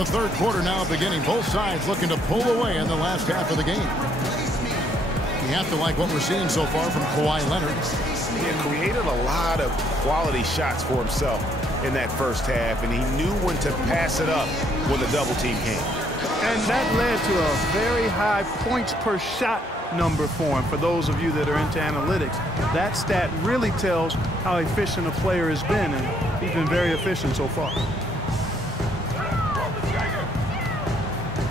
The third quarter now beginning. Both sides looking to pull away in the last half of the game. You have to like what we're seeing so far from Kawhi Leonard. He created a lot of quality shots for himself in that first half, and he knew when to pass it up when the double team came. And that led to a very high points per shot number for him. For those of you that are into analytics, that stat really tells how efficient a player has been, and he's been very efficient so far.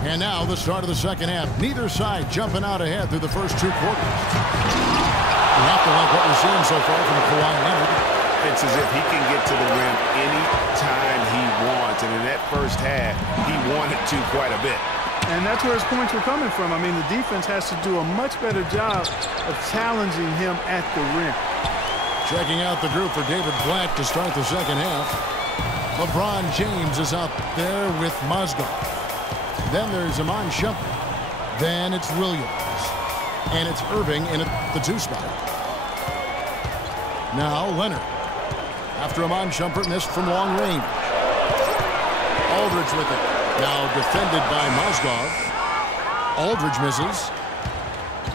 And now the start of the second half. Neither side jumping out ahead through the first two quarters. You have to like what we're seeing so far from Kawhi Leonard. It's as if he can get to the rim any time he wants, and in that first half, he wanted to quite a bit. And that's where his points were coming from. I mean, the defense has to do a much better job of challenging him at the rim. Checking out the group for David Blatt to start the second half. LeBron James is out there with Mozgov. Then there's Iman Shumpert. Then it's Williams. And it's Irving in the 2 spot. Now Leonard. After Iman Shumpert missed from long range. Aldridge with it. Now defended by Mozgov. Aldridge misses.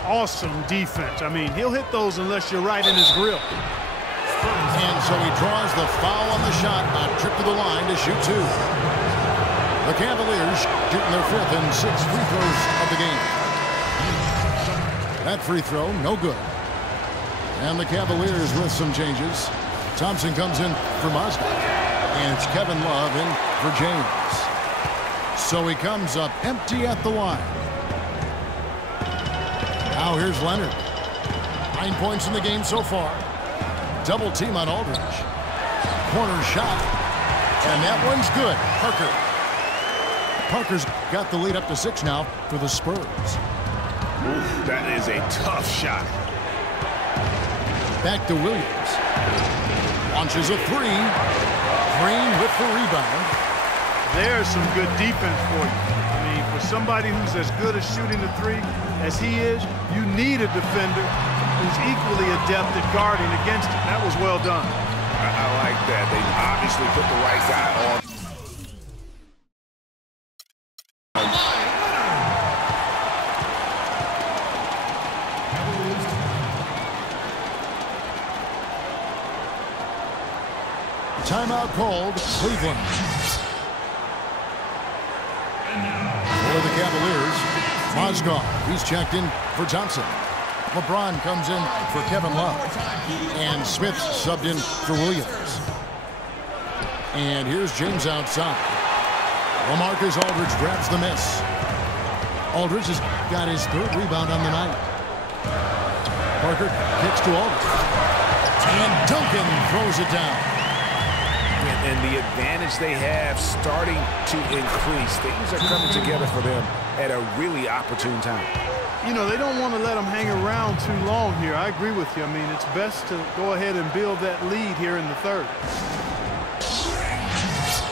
Awesome defense. I mean, he'll hit those unless you're right in his grill. And so he draws the foul on the shot. A trip to the line to shoot 2. The Cavaliers shooting their 5th and 6th free throws of the game. That free throw, no good. And the Cavaliers with some changes. Thompson comes in for Mozgov. And it's Kevin Love in for James. So he comes up empty at the line. Now here's Leonard. 9 points in the game so far. Double team on Aldridge. Corner shot. And that one's good. Parker's got the lead up to 6 now for the Spurs. Ooh, that is a tough shot. Back to Williams. Launches a 3. Green with the rebound. There's some good defense for you. I mean, for somebody who's as good at shooting the 3 as he is, you need a defender who's equally adept at guarding against it. That was well done. I like that. They obviously put the right guy on. Timeout called, Cleveland. For the Cavaliers, Mozgov, he's checked in for Thompson. LeBron comes in for Kevin Love. And Smith subbed in for Williams. And here's James outside. LaMarcus Aldridge grabs the miss. Aldridge has got his 3rd rebound on the night. Parker kicks to Aldridge. And Duncan throws it down. And the advantage they have starting to increase. Things are coming together for them at a really opportune time. You know, they don't want to let them hang around too long here. I agree with you. I mean, it's best to go ahead and build that lead here in the 3rd.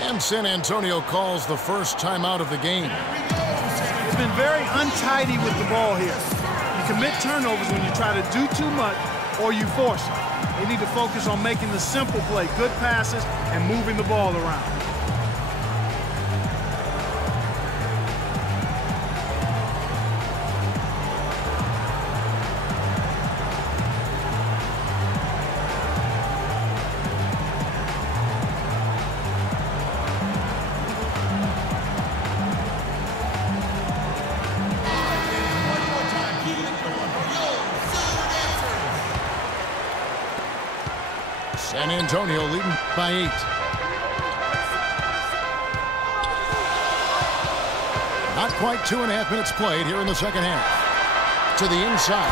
And San Antonio calls the first timeout of the game. They've been very untidy with the ball here. You commit turnovers when you try to do too much or you force it. They need to focus on making the simple play, good passes, and moving the ball around. San Antonio leading by 8. Not quite 2.5 minutes played here in the second half. To the inside.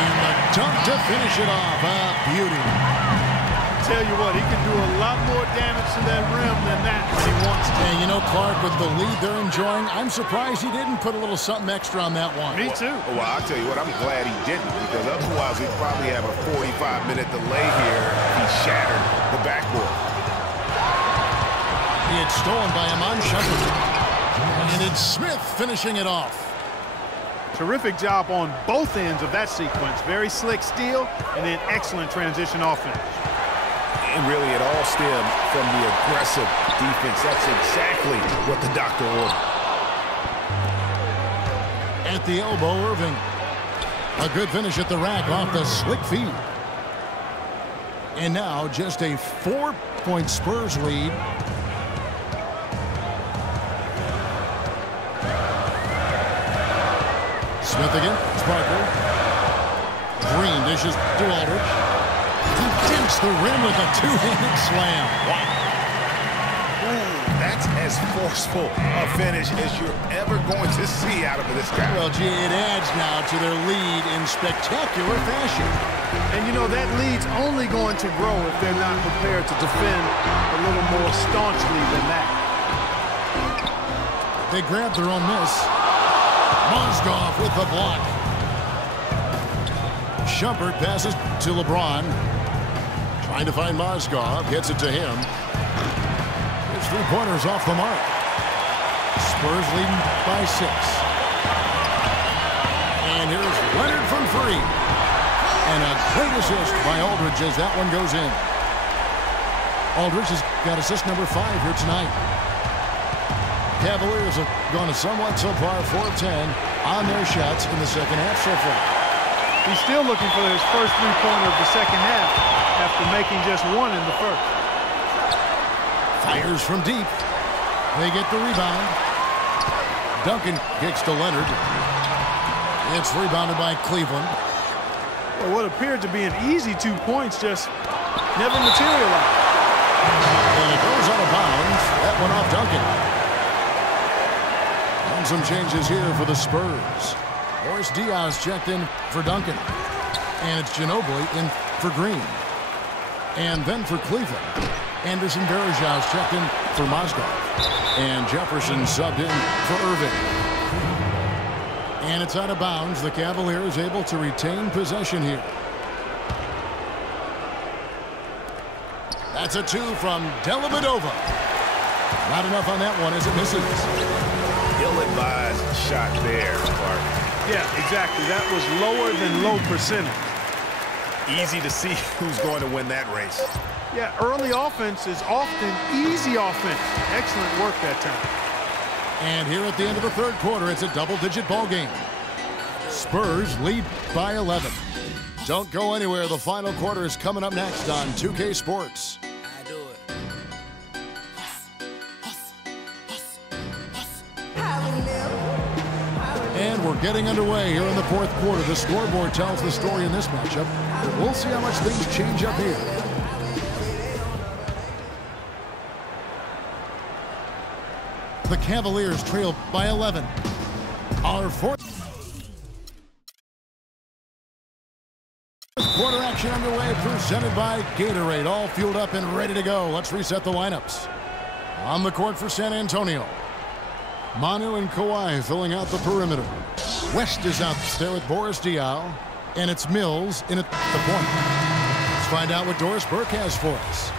And the dunk to finish it off. A beauty. Tell you what, he can do a lot more damage to that rim than that when he wants to. And you know, Clark, with the lead they're enjoying, I'm surprised he didn't put a little something extra on that one. Me too. Well, I'll tell you what, I'm glad he didn't, because otherwise we'd probably have a 45-minute delay here. He shattered the backboard. He had stolen by Iman Shumpert. And it's Smith finishing it off. Terrific job on both ends of that sequence. Very slick steal and then excellent transition offense. And really, it all stemmed from the aggressive defense. That's exactly what the doctor ordered. At the elbow, Irving. A good finish at the rack off the slick feed. And now just a 4-point Spurs lead. Smith again. Sparker. Green dishes to Aldridge. He dinks the rim with a two-handed slam. Wow. That's as forceful a finish as you're ever going to see out of this guy. Well, gee, it adds now to their lead in spectacular fashion. And, you know, that lead's only going to grow if they're not prepared to defend a little more staunchly than that. They grab their own miss. Mozgov with the block. Shumpert passes to LeBron. Trying to find Mozgov. Gets it to him. His three-pointers off the mark. Spurs leading by 6. And here's Leonard from 3. And a great assist by Aldridge as that one goes in. Aldridge has got assist number 5 here tonight. Cavaliers have gone somewhat so far 4 of 10 on their shots in the second half so far. He's still looking for his first three-pointer of the second half after making just 1 in the first. Fires from deep. They get the rebound. Duncan kicks to Leonard. It's rebounded by Cleveland. Well, what appeared to be an easy 2 points just never materialized. And it goes out of bounds. That one off Duncan. And some changes here for the Spurs. Boris Diaz checked in for Duncan. And it's Ginobili in for Green. And then for Cleveland, Anderson Varejão's checked in for Mozgov. And Jefferson subbed in for Irving. And it's out of bounds. The Cavaliers able to retain possession here. That's a 2 from Dellavedova. Not enough on that one as it misses. Ill-advised shot there, Clark. Yeah, exactly. That was lower than low percentage. Easy to see who's going to win that race. Yeah, early offense is often easy offense. Excellent work that time. And here at the end of the third quarter, it's a double-digit ball game. Spurs lead by 11. Don't go anywhere. The final quarter is coming up next on 2K Sports. And we're getting underway here in the fourth quarter. The scoreboard tells the story in this matchup. But we'll see how much things change up here. The Cavaliers trail by 11. Our fourth quarter action underway, presented by Gatorade. All fueled up and ready to go. Let's reset the lineups. On the court for San Antonio, Manu and Kawhi filling out the perimeter. West is out there with Boris Diaw, and it's Mills in at the point. Let's find out what Doris Burke has for us.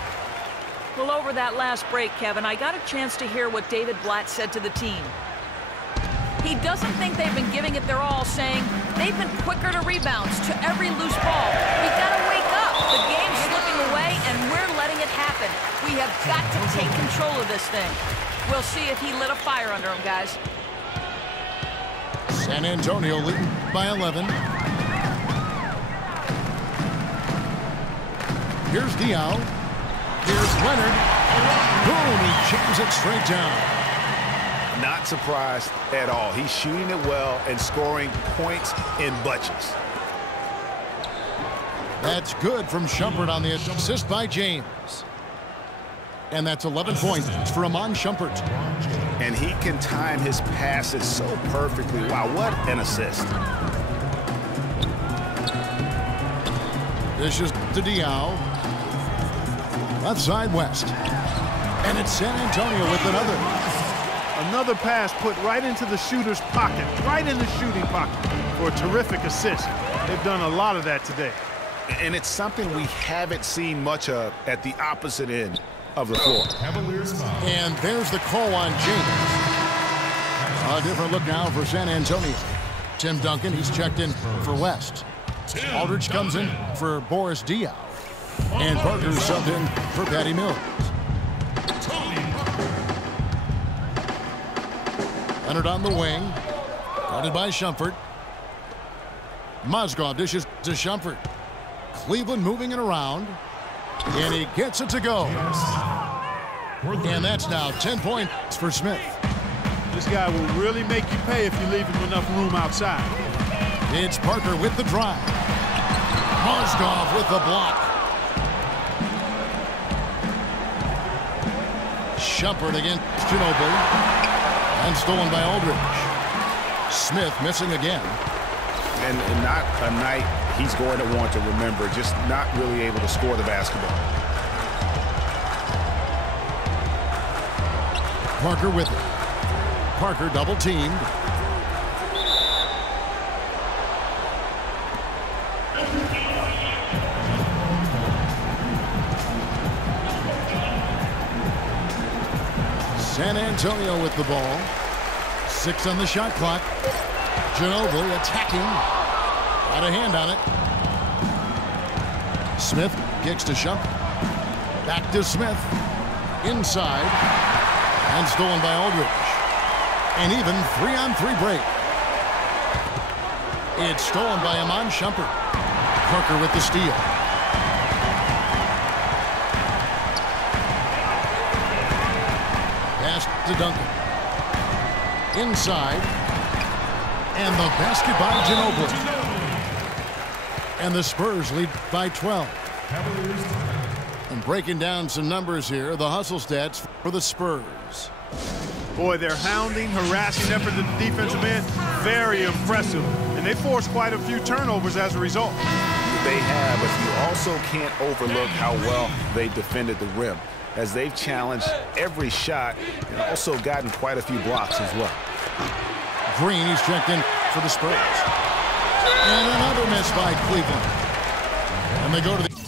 Well, over that last break, Kevin, I got a chance to hear what David Blatt said to the team. He doesn't think they've been giving it their all, saying they've been quicker to rebounds, to every loose ball. We've got to wake up. The game's slipping away, and we're letting it happen. We have got to take control of this thing. We'll see if he lit a fire under him, guys. San Antonio leading by 11. Here's Diaw. Here's Leonard. Boom, he jams it straight down. Not surprised at all. He's shooting it well and scoring points in bunches. That's good from Shumpert on the assist by James. And that's 11 points for Iman Shumpert. And he can time his passes so perfectly. Wow, what an assist. This is to Diaw. Left side West. And it's San Antonio with another. Another pass put right into the shooter's pocket, right in the shooting pocket for a terrific assist. They've done a lot of that today. And it's something we haven't seen much of at the opposite end of the floor. And there's the call on James. A different look now for San Antonio. Tim Duncan, he's checked in for West. Aldridge comes in for Boris Diaw. And Parker subbed in for Patty Mills. Leonard on the wing. Guarded by Shumpert. Mozgov dishes to Shumpert. Cleveland moving it around. And he gets it to go. And that's now 10 points for Smith. This guy will really make you pay if you leave him enough room outside. It's Parker with the drive. Mozgov with the block. Shumpert against Ginobili. And stolen by Aldridge. Smith missing again. And not a night he's going to want to remember. Just not really able to score the basketball. Parker with it. Parker double teamed. San Antonio with the ball. 6 on the shot clock. Ginobili attacking. Got a hand on it. Smith kicks to Shumpert. Back to Smith. Inside. And stolen by Aldridge. And even 3-on-3 break. It's stolen by Iman Shumpert. Parker with the steal. Pass to Duncan. Inside. And the basket by Ginobili. And the Spurs lead by 12. And breaking down some numbers here, the hustle stats for the Spurs. Boy, their hounding, harassing effort at the defensive end, very impressive. And they forced quite a few turnovers as a result. They have, but you also can't overlook how well they defended the rim, as they've challenged every shot and also gotten quite a few blocks as well. Green, he's checked in for the Spurs. And another miss by Cleveland. And they go to the